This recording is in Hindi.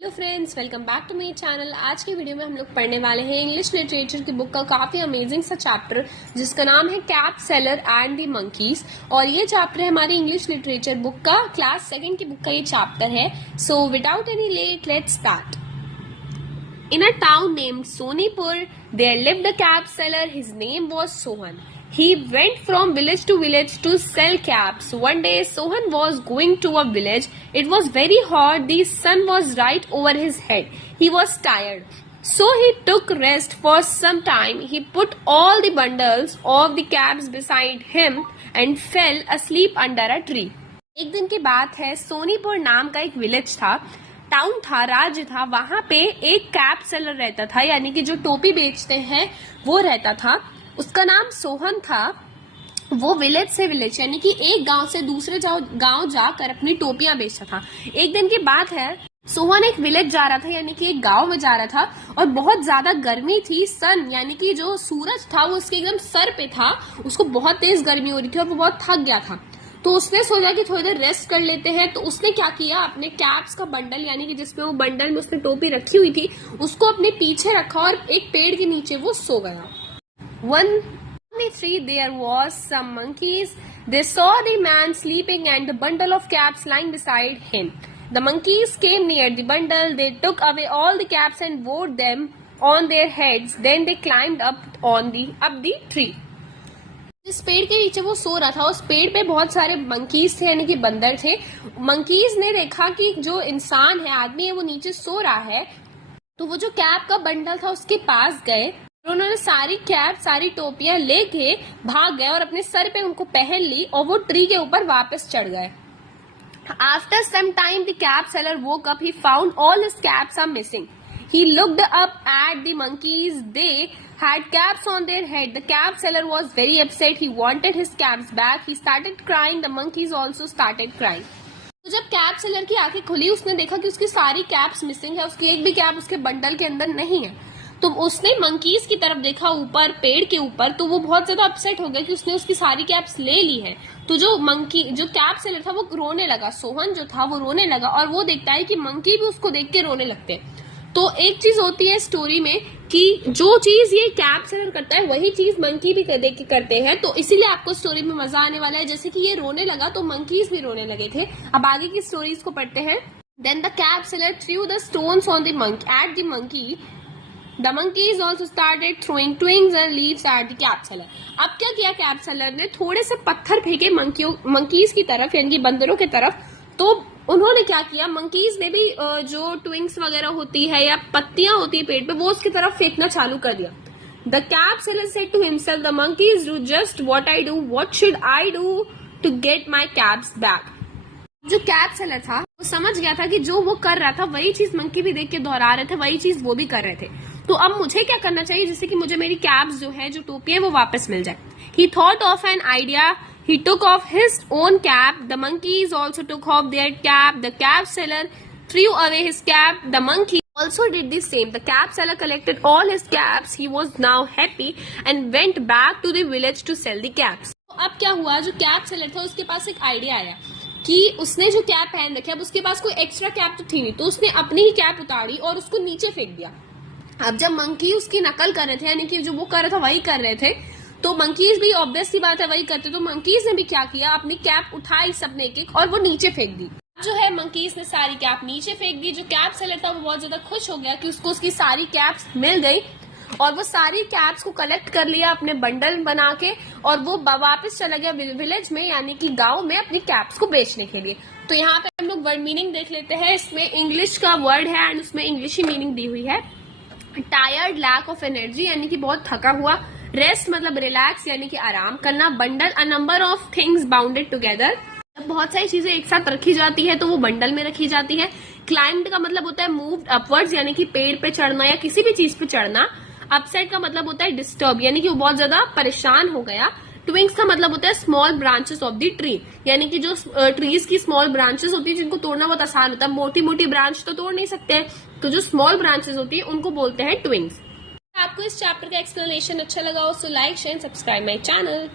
Hello friends, welcome back to my channel. आज की वीडियो में हम लोग पढ़ने वाले हैं इंग्लिश लिटरेचर की बुक का काफ़ी अमेजिंग सा चैप्टर जिसका नाम है cap seller and the monkeys. और ये चैप्टर है हमारी इंग्लिश लिटरेचर बुक का क्लास सेकंड की बुक का ये चैप्टर है। So without any let let's start. In a town named Sonipur, there lived a cap seller. His name was Sohan. He went from village to village to sell caps. One day, Sohan was going to a village. It was very hot. The sun was right over his head. He was tired. So he took rest for some time. He put all the bundles of the caps beside him and fell asleep under a tree. एक दिन की बात है, सोनीपुर नाम का एक विलेज था, टाउन था, राज्य था। वहां पे एक कैप सेलर रहता था, यानी कि जो टोपी बेचते हैं वो रहता था। उसका नाम सोहन था। वो विलेज से विलेज यानी कि एक गांव से दूसरे गांव जाकर अपनी टोपियां बेचता था। एक दिन की बात है, सोहन एक विलेज जा रहा था, यानी कि एक गांव में जा रहा था और बहुत ज्यादा गर्मी थी। सन यानी कि जो सूरज था वो उसके एकदम सर पे था। उसको बहुत तेज गर्मी हो रही थी और वो बहुत थक गया था। तो उसने सोचा कि थोड़ी देर रेस्ट कर लेते हैं। तो उसने क्या किया, अपने कैप्स का बंडल यानी कि जिसमें वो बंडल में उसने टोपी रखी हुई थी उसको अपने पीछे रखा और एक पेड़ के नीचे वो सो गया। One tree there was some monkeys. They saw the man sleeping and the bundle of caps lying beside him. The monkeys came near the bundle. They took away all the caps and wore them on their heads. Then they climbed up the tree. जिस पेड़ के नीचे वो सो रहा था उस पेड़ पे बहुत सारे मंकीज थे, यानी कि बंदर थे। मंकीज ने देखा कि जो इंसान है, आदमी है, वो नीचे सो रहा है। तो वो जो कैप का बंडल था उसके पास गए और उन्होंने सारी कैप, सारी टोपियां लेके भाग गए और अपने सर पे उनको पहन ली और वो ट्री के ऊपर वापस चढ़ गए। After some time, the cap seller woke up. He found all his caps are missing. He looked up at the monkeys. They had caps on their head. The cap seller was very upset. He wanted his caps back. He started crying. The monkeys also started crying. तो जब कैप सेलर की आंखें खुली, उसने देखा कि उसकी सारी कैप्स मिसिंग है, उसकी एक भी कैप उसके बंडल के अंदर नहीं है। तो उसने मंकीज की तरफ देखा, ऊपर पेड़ के ऊपर। तो वो बहुत ज्यादा अपसेट हो गया कि उसने उसकी सारी कैप्स ले ली है। तो जो कैप सेलर था वो रोने लगा, सोहन जो था वो रोने लगा। और वो देखता है कि मंकी भी उसको देख के रोने लगते हैं। तो एक चीज होती है स्टोरी में कि जो चीज ये कैप सेलर करता है वही चीज मंकी भी देख के करते हैं। तो इसीलिए आपको स्टोरी में मजा आने वाला है। जैसे कि ये रोने लगा तो मंकीज भी रोने लगे थे। अब आगे की स्टोरीज को पढ़ते हैं। Then the cap seller threw the stones on the monkey. The monkeys also started throwing twigs and leaves at the cap seller. अब क्या किया कैप सेलर ने, थोड़े से पत्थर फेंके मंकीज की तरफ, यानी कि बंदरों की तरफ। तो उन्होंने क्या किया, मंकीज ने भी जो ट्विंग्स वगैरह होती है या पत्तियां होती है पेड़ पे, वो उसकी तरफ फेंकना चालू कर दिया। The cap seller said to himself, the monkeys do just what I do. What should I do to get my caps back? जो कैप सेलर था वो समझ गया था कि जो वो कर रहा था वही चीज मंकी भी देख के दोहरा रहे थे, वही चीज वो भी कर रहे थे। तो अब मुझे क्या करना चाहिए जिससे कि मुझे मेरी कैप्स जो है, जो टोपी है, वो वापस मिल जाए। He thought of an idea. He took off his own cap. The monkeys also took off their cap. The cap seller threw away his cap. The monkey also did the same. The cap seller collected all his caps. He was now happy and went back to the village to sell the caps. तो अब क्या हुआ, जो कैप सेलर था उसके पास एक आइडिया आया कि उसने जो कैप पहन रखी है, अब उसके पास कोई एक्स्ट्रा कैप तो थी नहीं। तो उसने अपनी ही कैप उतारी और उसको नीचे फेंक दिया। अब जब मंकी उसकी नकल कर रहे थे, यानी कि जो वो कर रहा था वही कर रहे थे, तो मंकीज भी ऑब्वियस सी बात है वही करते। तो मंकीज ने भी क्या किया, अपनी कैप उठाई सबने एक और वो नीचे फेंक दी। जो है मंकीज ने सारी कैप नीचे फेंक दी। जो कैप सेलर था वो बहुत ज्यादा खुश हो गया कि उसको उसकी सारी कैप्स मिल गई और वो सारी कैप्स को कलेक्ट कर लिया अपने बंडल बना के और वो वापस चला गया विलेज में, यानी कि गांव में, अपनी कैप्स को बेचने के लिए। तो यहाँ पे हम लोग वर्ड मीनिंग देख लेते हैं। इसमें इंग्लिश का वर्ड है एंड उसमें इंग्लिश ही मीनिंग दी हुई है। टायर्ड, लैक ऑफ एनर्जी यानी कि बहुत थका हुआ। रेस्ट मतलब रिलैक्स यानी कि आराम करना। Bundle, a number of things bounded together, बहुत सारी चीजें एक साथ रखी जाती है तो वो बंडल में रखी जाती है। क्लाइम्ड का मतलब होता है मूव्ड अपवर्ड्स, यानी कि पेड़ पे चढ़ना या किसी भी चीज पे चढ़ना। अपसेट का मतलब होता है डिस्टर्ब, यानी कि वो बहुत ज्यादा परेशान हो गया। ट्विंग्स का मतलब होता है small branches of the tree, यानी कि जो ट्रीज की स्मॉल ब्रांचेस होती है जिनको तोड़ना बहुत आसान होता है। मोटी मोटी ब्रांच तो तोड़ नहीं सकते हैं, तो जो स्मॉल ब्रांचेस होती है उनको बोलते हैं ट्विंग्स। आपको इस चैप्टर का एक्सप्लेनेशन अच्छा लगा हो so like, share, subscribe my channel.